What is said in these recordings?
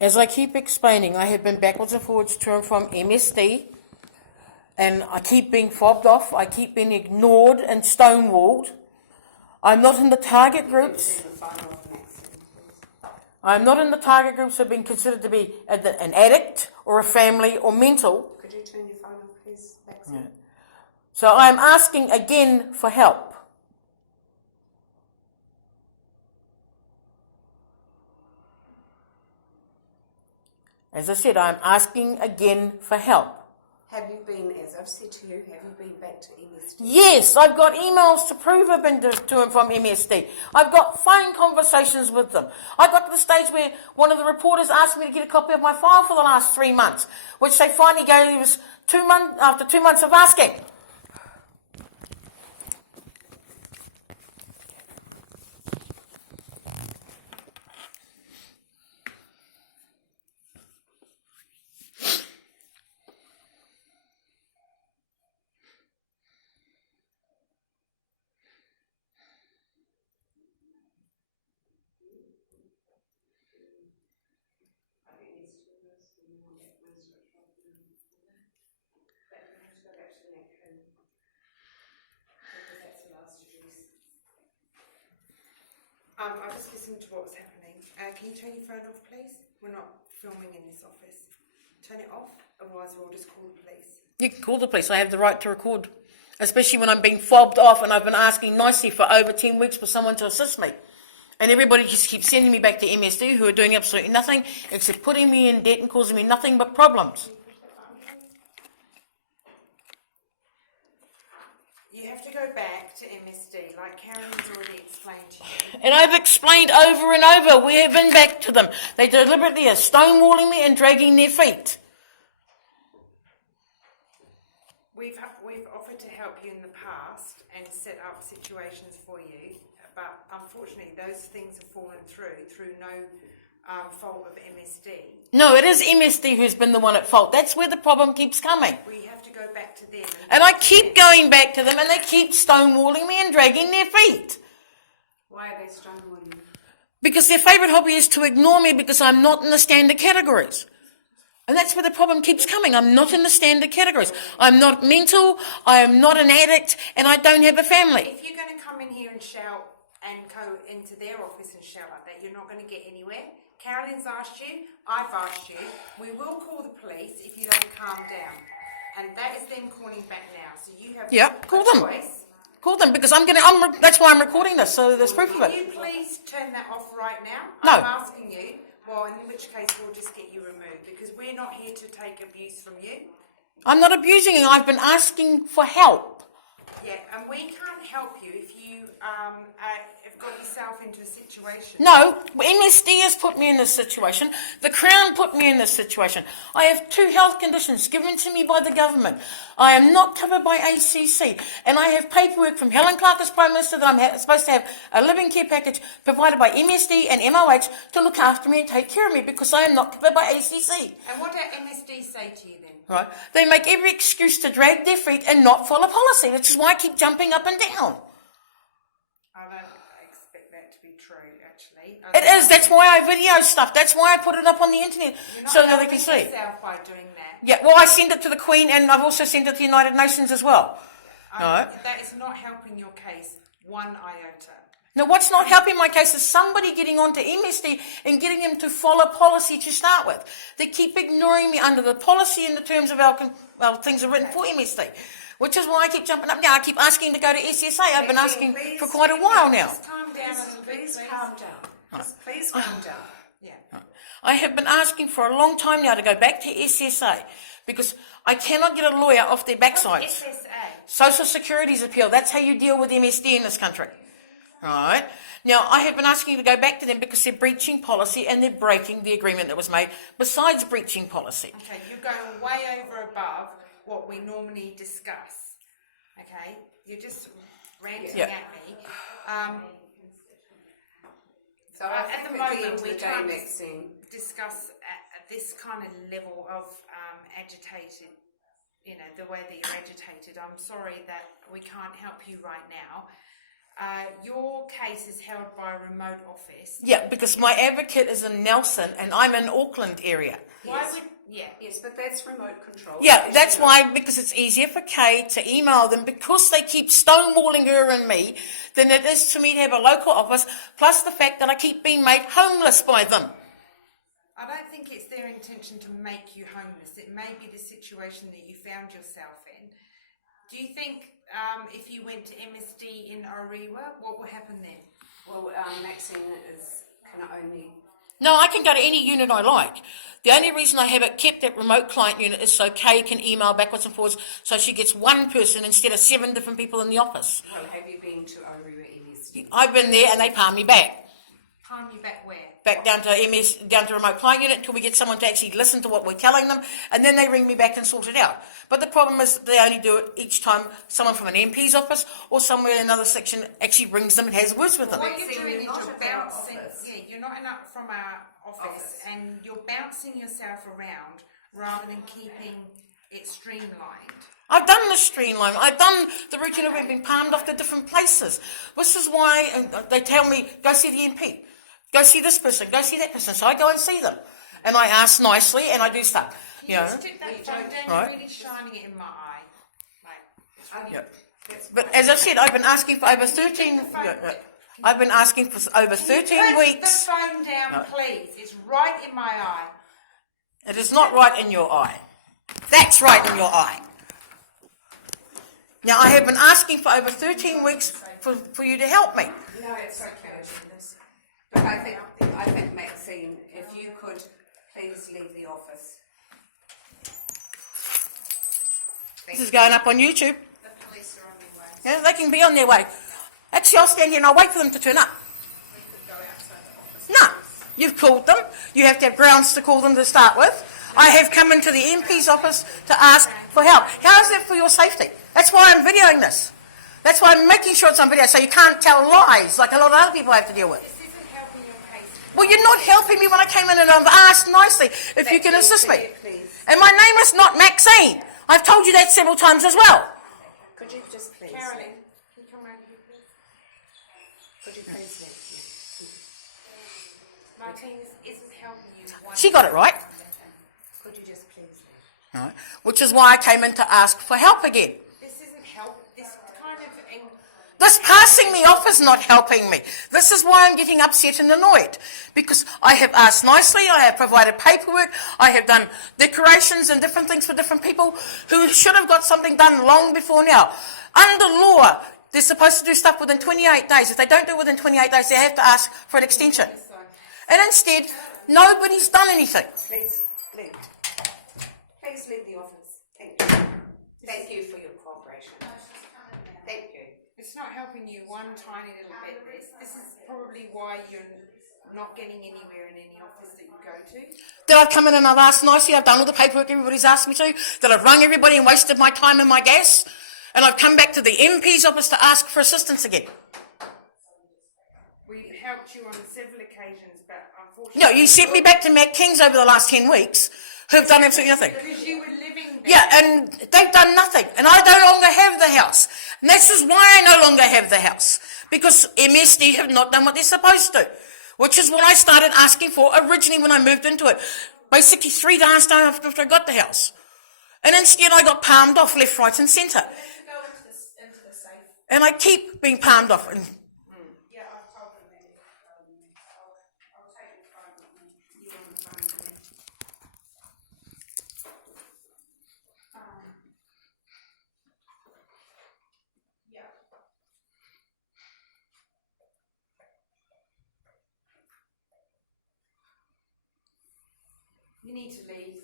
As I keep explaining, I have been backwards and forwards to and from MSD, and I keep being fobbed off, I keep being ignored and stonewalled. I'm not in the target groups. I'm not in the target groups of being considered to be an addict or a family or mental. Could you turn your phone off, please, Maxine? Yeah. So I'm asking again for help. As I said, I'm asking again for help. Have you been, as I've said to you, have you been back to MSD? Yes, I've got emails to prove I've been to and from MSD. I've got phone conversations with them. I got to the stage where one of the reporters asked me to get a copy of my file for the last 3 months, which they finally gave us after 2 months of asking. I just listened to what was happening. Can you turn your phone off, please? We're not filming in this office. Turn it off, otherwise we'll just call the police. You can call the police. I have the right to record, especially when I'm being fobbed off and I've been asking nicely for over 10 weeks for someone to assist me. And everybody just keeps sending me back to MSD, who are doing absolutely nothing except putting me in debt and causing me nothing but problems. You have to go back to MSD, like Karen's already explained to you. And I've explained over and over, we have been back to them. They deliberately are stonewalling me and dragging their feet. We've offered to help you in the past and set up situations for you, but unfortunately those things have fallen through no fault of MSD. No, it is MSD who's been the one at fault. That's where the problem keeps coming. We have to go back to them. And I keep going back to them and they keep stonewalling me and dragging their feet. Why are they stonewalling you? Because their favourite hobby is to ignore me because I'm not in the standard categories. And that's where the problem keeps coming. I'm not in the standard categories. I'm not mental, I am not an addict, and I don't have a family. If you're going to come in here and shout and go into their office and shout like that, you're not going to get anywhere. Carolyn's asked you, I've asked you, we will call the police if you don't calm down. And that is them calling back now. So you have Call a them. choice. Call them because that's why I'm recording this, so there's proof of Can it. you please turn that off right now? No. I'm asking you. Well, in which case we'll just get you removed because we're not here to take abuse from you. I'm not abusing you. I've been asking for help. Yeah, and we can't help you if you have got yourself into a situation. No, MSD has put me in this situation. The Crown put me in this situation. I have 2 health conditions given to me by the government. I am not covered by ACC. And I have paperwork from Helen Clark as Prime Minister that I'm supposed to have a living care package provided by MSD and MOH to look after me and take care of me because I am not covered by ACC. And what did MSD say to you then? Right? They make every excuse to drag their feet and not follow policy, which is why I keep jumping up and down. I don't expect that to be true, actually. It is. That's why I video stuff. That's why I put it up on the internet so that they can see. You're not helping yourself by doing that. Yeah, well, I send it to the Queen and I've also sent it to the United Nations as well. Right? That is not helping your case one iota. Now, what's not helping my case is somebody getting onto MSD and getting them to follow policy to start with. They keep ignoring me under the policy and the terms of our things are written for MSD, which is why I keep jumping up now. I keep asking to go to SSA. I've been asking for quite a while now. Just calm down a little bit, please. Calm down. Just please calm down. Yeah. I have been asking for a long time now to go back to SSA because I cannot get a lawyer off their backsides. SSA? Social Security's appeal. That's how you deal with MSD in this country. Right? Now, I have been asking you to go back to them because they're breaching policy and they're breaking the agreement that was made, besides breaching policy. Okay, you're going way over above what we normally discuss. Okay? You're just ranting at me. So at the moment we can't discuss at this kind of level of agitated, the way that you're agitated. I'm sorry that we can't help you right now. Your case is held by a remote office. Yeah, because my advocate is in Nelson and I'm in Auckland area. Why Yes. would, yeah. Yes, but that's remote control. Yeah, As that's you know. why, because it's easier for Kay to email them because they keep stonewalling her and me than it is to me to have a local office, plus the fact that I keep being made homeless by them. I don't think it's their intention to make you homeless. It may be the situation that you found yourself in. Do you think if you went to MSD in Orewa, what would happen then? Well, Maxine can only. No, I can go to any unit I like. The only reason I have it kept at remote client unit is so Kay can email backwards and forwards so she gets one person instead of 7 different people in the office. Well, have you been to Orewa MSD? I've been there and they palm me back. Palm you back where? Back down to remote client unit until we get someone to actually listen to what we're telling them, and then they ring me back and sort it out. But the problem is they only do it each time someone from an MP's office or somewhere in another section actually rings them and has words with them. What you're Maxine, doing is you're not you're at our bouncing. office. Yeah, you're not from our office, and you're bouncing yourself around rather than keeping it streamlined. I've done the streamline. I've done the routine of being palmed off to different places. This is why they tell me, go see the MP. Go see this person. Go see that person. So I go and see them. And I ask nicely and I do stuff. Can you stick that phone down? Right. You're really shining it in my eye. Like, it's really, Yep. But as I said, I've been asking for over 13. I've been asking for over 13 put weeks. the phone down, please. It's right in my eye. It is not right in your eye. That's right in your eye. Now I have been asking for over 13 weeks for you to help me. No, it's okay. But I think Maxine, if you could please leave the office. This is going up on YouTube. The police are on their way. Yeah, they can be on their way. Actually, I'll stand here and I'll wait for them to turn up. We could go outside the office. No, you've called them. You have to have grounds to call them to start with. I have come into the MP's office to ask for help. How is that for your safety? That's why I'm videoing this. That's why I'm making sure it's on video so you can't tell lies like a lot of other people have to deal with. This isn't helping your case. Well, you're not helping me when I came in and I've asked nicely if you can assist me. Please. And my name is not Maxine. I've told you that several times as well. Could you just please? Carolyn, can you come over here, please? Could you please leave? Martine, this isn't helping you. She got it right. Could you just please leave? Right. Which is why I came in to ask for help again. This isn't help. This kind of... This passing me off is not helping me. This is why I'm getting upset and annoyed. Because I have asked nicely, I have provided paperwork, I have done decorations and different things for different people who should have got something done long before now. Under law, they're supposed to do stuff within 28 days. If they don't do it within 28 days, they have to ask for an extension. And instead, nobody's done anything. Please leave. Please leave the office. Thank you. Thank you for your cooperation. Thank you. It's not helping you one tiny little bit. This is probably why you're not getting anywhere in any office that you go to. That I've come in and I've asked nicely, I've done all the paperwork everybody's asked me to, that I've rung everybody and wasted my time and my gas, and I've come back to the MP's office to ask for assistance again. We helped you on several occasions, but unfortunately... No, you sent me back to Matt King's over the last 10 weeks, who have done absolutely nothing. Because you were living there. Yeah, and they've done nothing, and I no longer have the house. And this is why I no longer have the house, because MSD have not done what they're supposed to, which is what I started asking for originally when I moved into it, basically 3 days after I got the house. And instead I got palmed off left, right and centre. Into the safe. And I keep being palmed off. And Yeah, I've told them that. I'll take the phone. You on the phone with me. Yeah. You need to leave.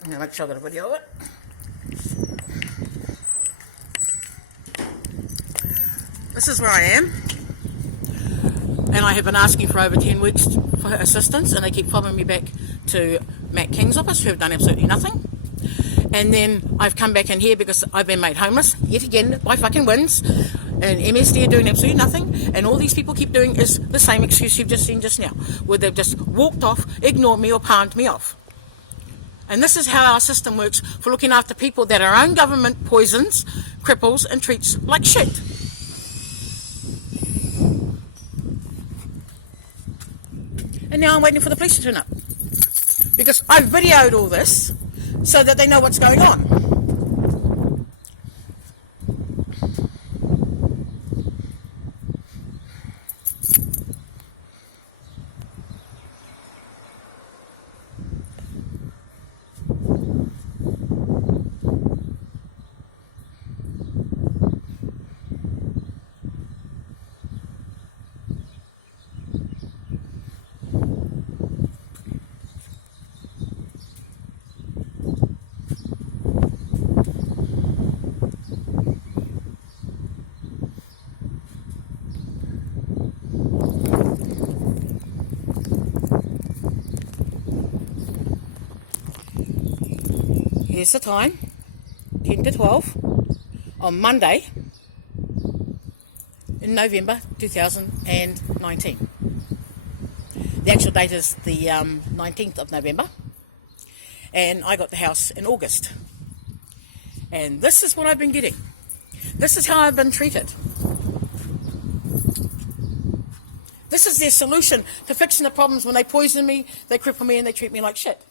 I'm going to make sure I got a video of it. This is where I am. And I have been asking for over 10 weeks for assistance, and they keep following me back to Matt King's office, who have done absolutely nothing. And then I've come back in here because I've been made homeless, yet again, by fucking winds. And MSD are doing absolutely nothing, and all these people keep doing is the same excuse you've just seen just now, where they've just walked off, ignored me or palmed me off. And this is how our system works for looking after people that our own government poisons, cripples and treats like shit. And now I'm waiting for the police to turn up, because I videoed all this so that they know what's going on. Here's the time, 10 to 12, on Monday in November 2019. The actual date is the 19th of November, and I got the house in August. And this is what I've been getting. This is how I've been treated. This is their solution to fixing the problems when they poison me, they cripple me, and they treat me like shit.